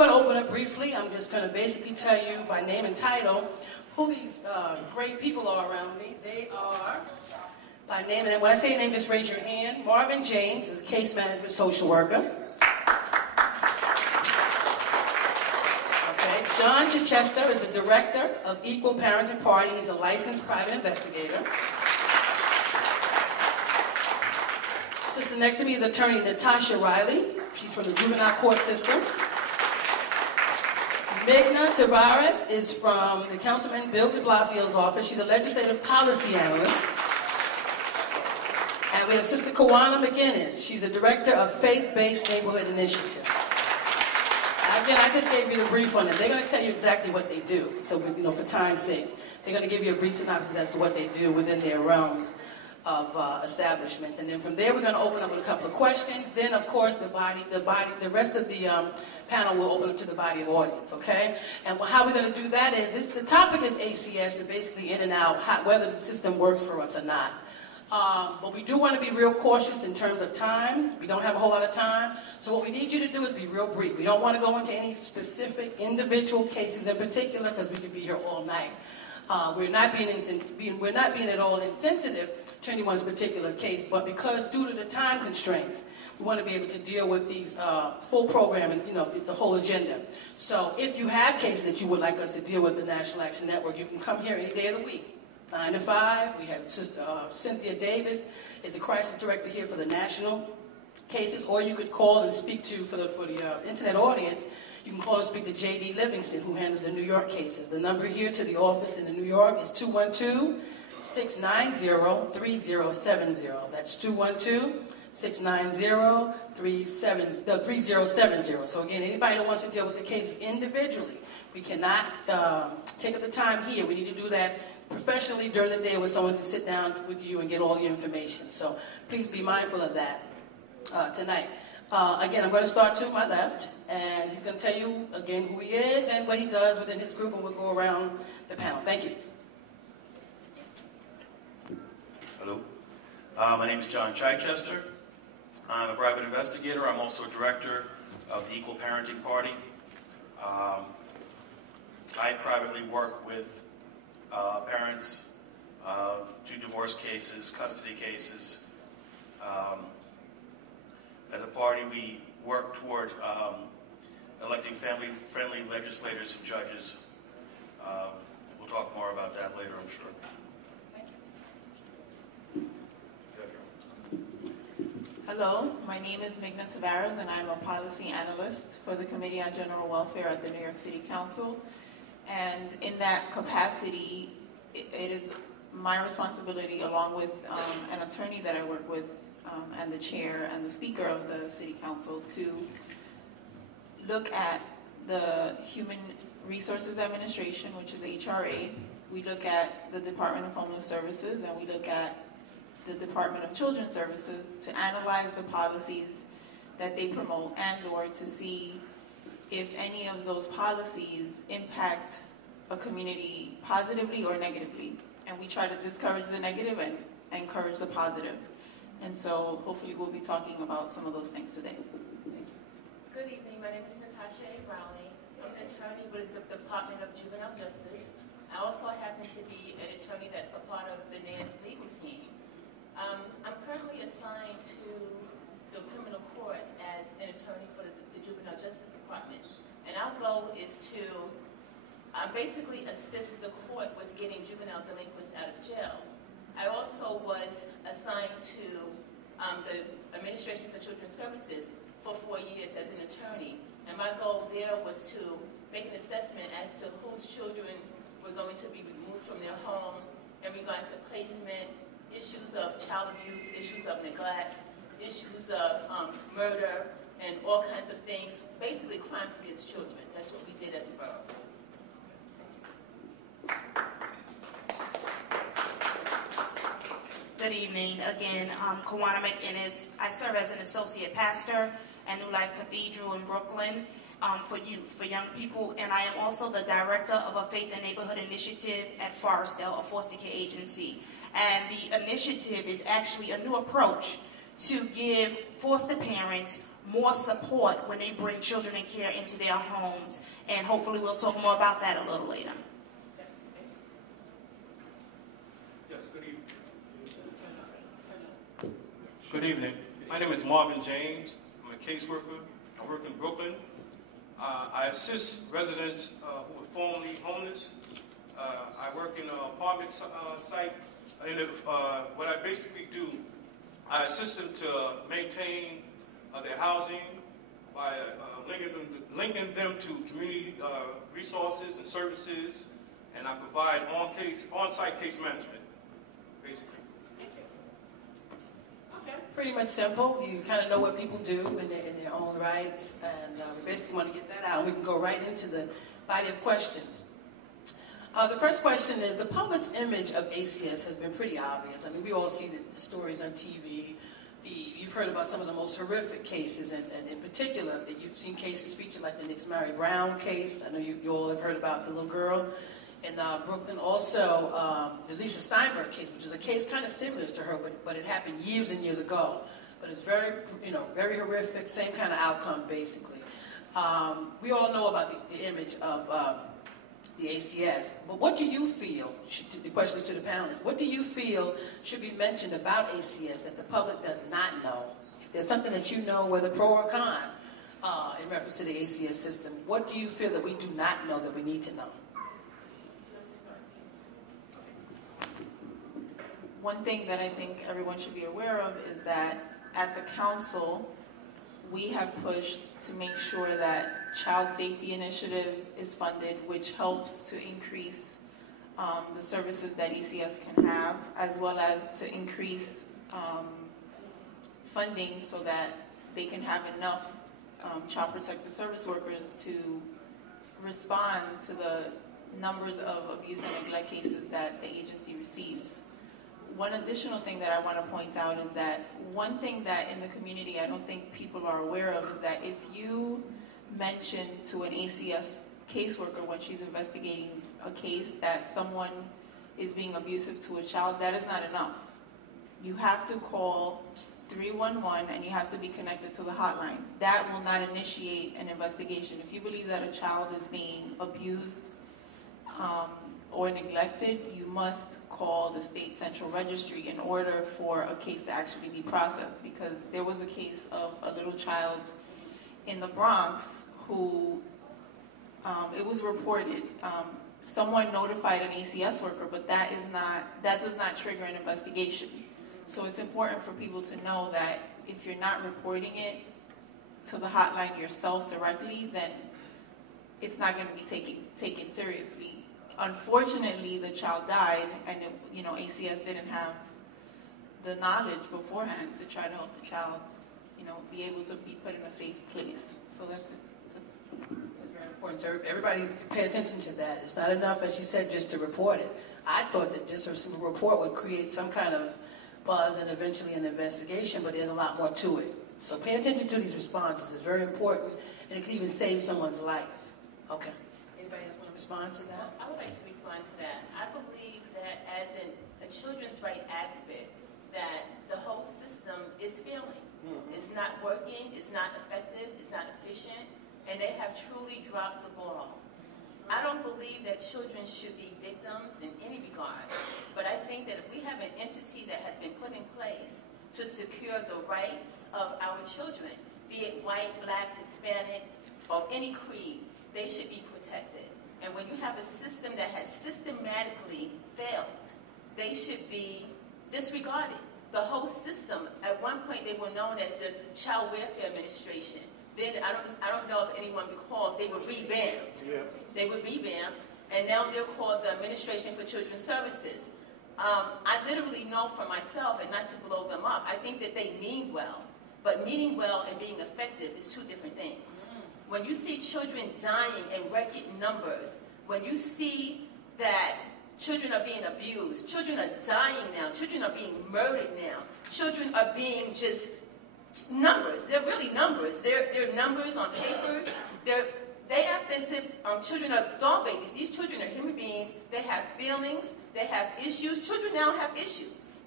going to open up briefly. I'm just going to basically tell you by name and title who these great people are around me. They are by name, and when I say your name, just raise your hand. Marvin James is a case management social worker. Okay. John Chichester is the director of Equal Parenting Party. He's a licensed private investigator. Sister next to me is attorney Natasha Riley. She's from the juvenile court system. Megna Tavares is from the Councilman Bill de Blasio's office. She's a legislative policy analyst. And we have Sister Kawana McGinnis. She's the director of Faith-Based Neighborhood Initiative. Again, I just gave you the brief on them. They're going to tell you exactly what they do. So, for time's sake, they're going to give you a brief synopsis as to what they do within their realms of establishment. And then from there, we're going to open up with a couple of questions. Then, of course, the rest of the panel will open up to the body of audience, okay? And how we're going to do that is, the topic is ACS, and basically in and out, whether the system works for us or not. But we do want to be real cautious in terms of time. We don't have a whole lot of time. So what we need you to do is be real brief. We don't want to go into any specific individual cases in particular, because we could be here all night. We're not being at all insensitive to anyone's particular case, but because due to the time constraints, we want to be able to deal with these full program and the whole agenda. So if you have cases that you would like us to deal with the National Action Network, you can come here any day of the week, 9 to 5. We have Sister Cynthia Davis is the crisis director here for the national cases, or you could call and speak to, for the internet audience, you can call and speak to J.D. Livingston, who handles the New York cases. The number here to the office in New York is 212-690-3070. That's 212-690-3070. So again, anybody that wants to deal with the cases individually, we cannot take up the time here. We need to do that professionally during the day where someone can sit down with you and get all your information. So please be mindful of that tonight. Again, I'm going to start to my left, and he's going to tell you again who he is and what he does within his group, and we'll go around the panel. Thank you. Hello. My name is John Chichester. I'm a private investigator. I'm also director of the Equal Parenting Party. I privately work with parents, do divorce cases, custody cases. As a party, we work toward electing family-friendly legislators and judges. We'll talk more about that later, I'm sure. Hello, my name is Megna Tavares, and I'm a policy analyst for the Committee on General Welfare at the New York City Council. And in that capacity, it is my responsibility, along with an attorney that I work with, and the chair and the speaker of the City Council, to look at the Human Resources Administration, which is HRA. We look at the Department of Homeless Services, and we look at the Department of Children's Services to analyze the policies that they promote and/or to see if any of those policies impact a community positively or negatively. And we try to discourage the negative and encourage the positive. And so hopefully we'll be talking about some of those things today. Thank you. Good evening. My name is Natasha A. Brownlee. I'm an attorney with the Department of Juvenile Justice. I also happen to be an attorney that's a part of the NANS legal team. I'm currently assigned to the criminal court as an attorney for the Juvenile Justice Department. And our goal is to basically assist the court with getting juvenile delinquents out of jail. I also was assigned to the Administration for Children's Services for 4 years as an attorney. And my goal there was to make an assessment as to whose children were going to be removed from their home in regards to placement, issues of child abuse, issues of neglect, issues of murder, and all kinds of things, basically crimes against children. That's what we did as a borough. Good evening. Again, I'm Kawana McInnes. I serve as an associate pastor at New Life Cathedral in Brooklyn for youth, for young people, and I am also the director of a Faith and Neighborhood Initiative at Forestdale, a foster care agency. And the initiative is actually a new approach to give foster parents more support when they bring children in care into their homes. And hopefully we'll talk more about that a little later. Yes, good evening. Good evening. My name is Marvin James. I'm a caseworker. I work in Brooklyn. I assist residents who are formerly homeless. I work in an apartment site. What I basically do, I assist them to maintain their housing by linking them to community resources and services, and I provide on-site case management, basically. Okay, pretty much simple. You kind of know what people do in their own rights, and we basically want to get that out. We can go right into the body of questions. The first question is, the public's image of ACS has been pretty obvious. I mean, we all see the stories on TV. You've heard about some of the most horrific cases, and in particular, that you've seen cases featured like the Nix Mary Brown case. I know you all have heard about the little girl in Brooklyn. Also, the Lisa Steinberg case, which is a case kind of similar to her, but it happened years and years ago. But it's very, very horrific, same kind of outcome, basically. We all know about the image of the ACS, but what do you feel, the question is to the panelists, what do you feel should be mentioned about ACS that the public does not know? If there's something that you know, whether pro or con, in reference to the ACS system, what do you feel that we do not know that we need to know? One thing that I think everyone should be aware of is that at the council, we have pushed to make sure that Child Safety Initiative is funded, which helps to increase the services that ACS can have, as well as to increase funding so that they can have enough child protective service workers to respond to the numbers of abuse and neglect cases that the agency receives. One additional thing that I want to point out is that one thing that in the community I don't think people are aware of is that if you mention to an ACS caseworker when she's investigating a case that someone is being abusive to a child, that is not enough. You have to call 311 and you have to be connected to the hotline. That will not initiate an investigation. If you believe that a child is being abused or neglected, you must call the state central registry in order for a case to actually be processed, because there was a case of a little child in the Bronx who, it was reported, someone notified an ACS worker, but that does not trigger an investigation. So it's important for people to know that if you're not reporting it to the hotline yourself directly, then it's not going to be taken seriously. Unfortunately, the child died, and ACS didn't have the knowledge beforehand to try to help the child, be able to be put in a safe place. So that's it. That's very important. So everybody pay attention to that. It's not enough, as you said, just to report it. I thought that just a simple report would create some kind of buzz and eventually an investigation, but there's a lot more to it. So pay attention to these responses. It's very important, and it could even save someone's life. Okay. Anybody else want to respond to that? I would like to respond to that. I believe that as a children's right advocate, that the whole system is failing. Mm-hmm. It's not working, it's not effective, it's not efficient, and they have truly dropped the ball. I don't believe that children should be victims in any regard, but I think that if we have an entity that has been put in place to secure the rights of our children, be it white, black, Hispanic, of any creed, they should be protected. And when you have a system that has systematically failed, they should be disregarded. The whole system, at one point they were known as the Child Welfare Administration. Then, I don't know if anyone recalls, they were revamped. Yeah. They were revamped, and now they're called the Administration for Children's Services. I literally know for myself, and not to blow them up, I think that they mean well, but meaning well and being effective is two different things. When you see children dying in record numbers, when you see that children are being abused, children are dying now, children are being murdered now, children are being just numbers. They're really numbers. They're numbers on papers. They act as if children are doll babies. These children are human beings. They have feelings. They have issues. Children now have issues.